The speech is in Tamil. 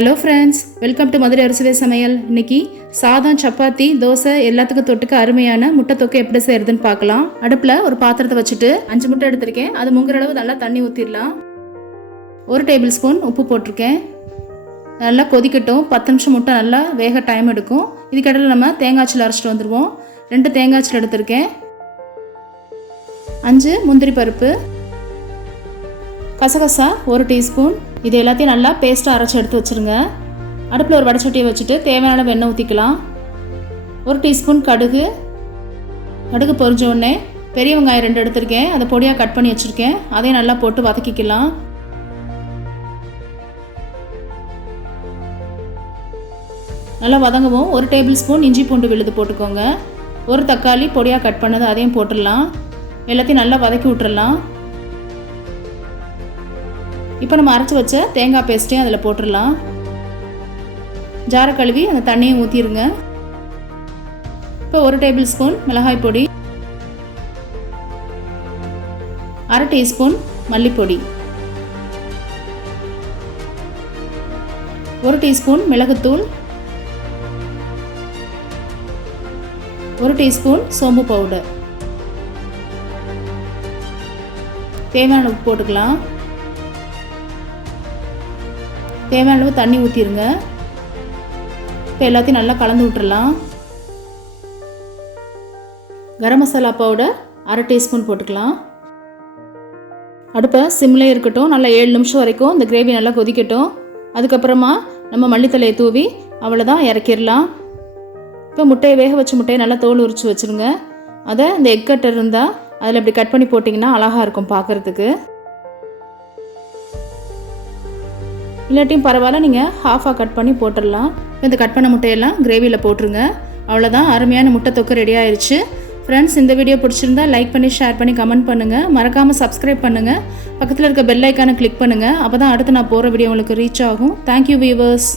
Hello friends, welcome to Madurai அரசுவை சமையல். இன்னைக்கு சாதம், சப்பாத்தி, தோசை எல்லாத்துக்கும் தொட்டுக்க அருமையான முட்டை தொக்கு எப்படி செய்யறதுன்னு பார்க்கலாம். அடுப்பில் ஒரு பாத்திரத்தை வச்சுட்டு 5 முட்டை எடுத்திருக்கேன். அது முங்குற அளவு நல்லா தண்ணி ஊற்றிடலாம். 1 டேபிள் ஸ்பூன் உப்பு போட்டிருக்கேன். நல்லா கொதிக்கட்டும். 10 நிமிஷம் முட்டை நல்லா வேக டைம் எடுக்கும். இதுக்கடையில் நம்ம தேங்காய்ச்சல் அரைச்சிட்டு வந்துடுவோம். 2 தேங்காய்ச்சல் எடுத்திருக்கேன். 5 முந்திரி பருப்பு, கசகசா 1 டீஸ்பூன். இது எல்லாத்தையும் நல்லா பேஸ்ட்டாக அரைச்சி எடுத்து வச்சுருங்க. அடுப்பில் ஒரு வடைச்சட்டியை வச்சுட்டு தேவையான எண்ணெய் ஊற்றிக்கலாம். 1 டீஸ்பூன் கடுகு. கடுகு பொரிஞ்ச உடனே பெரிய வெங்காயம் 2 எடுத்திருக்கேன். அதை பொடியாக கட் பண்ணி வச்சுருக்கேன். அதையும் நல்லா போட்டு வதக்கிக்கலாம். நல்லா வதங்கவும் 1 டேபிள் ஸ்பூன் இஞ்சி பூண்டு விழுது போட்டுக்கோங்க. 1 தக்காளி பொடியாக கட் பண்ணது அதையும் போட்டுடலாம். எல்லாத்தையும் நல்லா வதக்கி விட்டுறலாம். இப்போ நம்ம அரைச்சி வச்ச தேங்காய் பேஸ்ட்டையும் அதில் போட்டுடலாம். ஜாரை கழுவி அந்த தண்ணியும் ஊற்றிடுங்க. இப்போ 1 டேபிள் ஸ்பூன் மிளகாய் பொடி, 1/2 டீஸ்பூன் மல்லிப்பொடி, 1 டீஸ்பூன் மிளகுத்தூள், 1 டீஸ்பூன் சோம்பு பவுடர், தேவையான உப்பு போட்டுக்கலாம். தேவையான அளவு தண்ணி ஊற்றிடுங்க. இப்போ எல்லாத்தையும் நல்லா கலந்து விட்டுறலாம். கரம் மசாலா பவுடர் 1/2 டீஸ்பூன் போட்டுக்கலாம். அடுப்பை சிம்லேயே இருக்கட்டும். நல்லா 7 நிமிஷம் வரைக்கும் இந்த கிரேவி நல்லா கொதிக்கட்டும். அதுக்கப்புறமா நம்ம மல்லித்தலையை தூவி அவ்வளோதான் இறக்கிடலாம். இப்போ முட்டையை வேக வச்ச முட்டையை நல்லா தோல் உரித்து வச்சுருங்க. அதை இந்த எக் கட்டர் இருந்தால் அதில் இப்படி கட் பண்ணி போட்டிங்கன்னா அழகாக இருக்கும் பார்க்குறதுக்கு. இல்லாட்டியும் பரவாயில்ல, நீங்கள் ஹாஃபாக கட் பண்ணி போட்டுடலாம். இந்த கட் பண்ண முட்டையெல்லாம் கிரேவியில் போட்டுருங்க. அவ்வளோதான், அருமையான முட்டை தொக்கு ரெடி ஆயிடுச்சு. ஃப்ரெண்ட்ஸ், இந்த வீடியோ பிடிச்சிருந்தா லைக் பண்ணி, ஷேர் பண்ணி, கமெண்ட் பண்ணுங்கள். மறக்காமல் சப்ஸ்கிரைப் பண்ணுங்கள். பக்கத்தில் இருக்க பெல் ஐக்கானை கிளிக் பண்ணுங்கள். அப்போ தான் அடுத்து நான் போகிற வீடியோ உங்களுக்கு ரீச் ஆகும். Thank you viewers.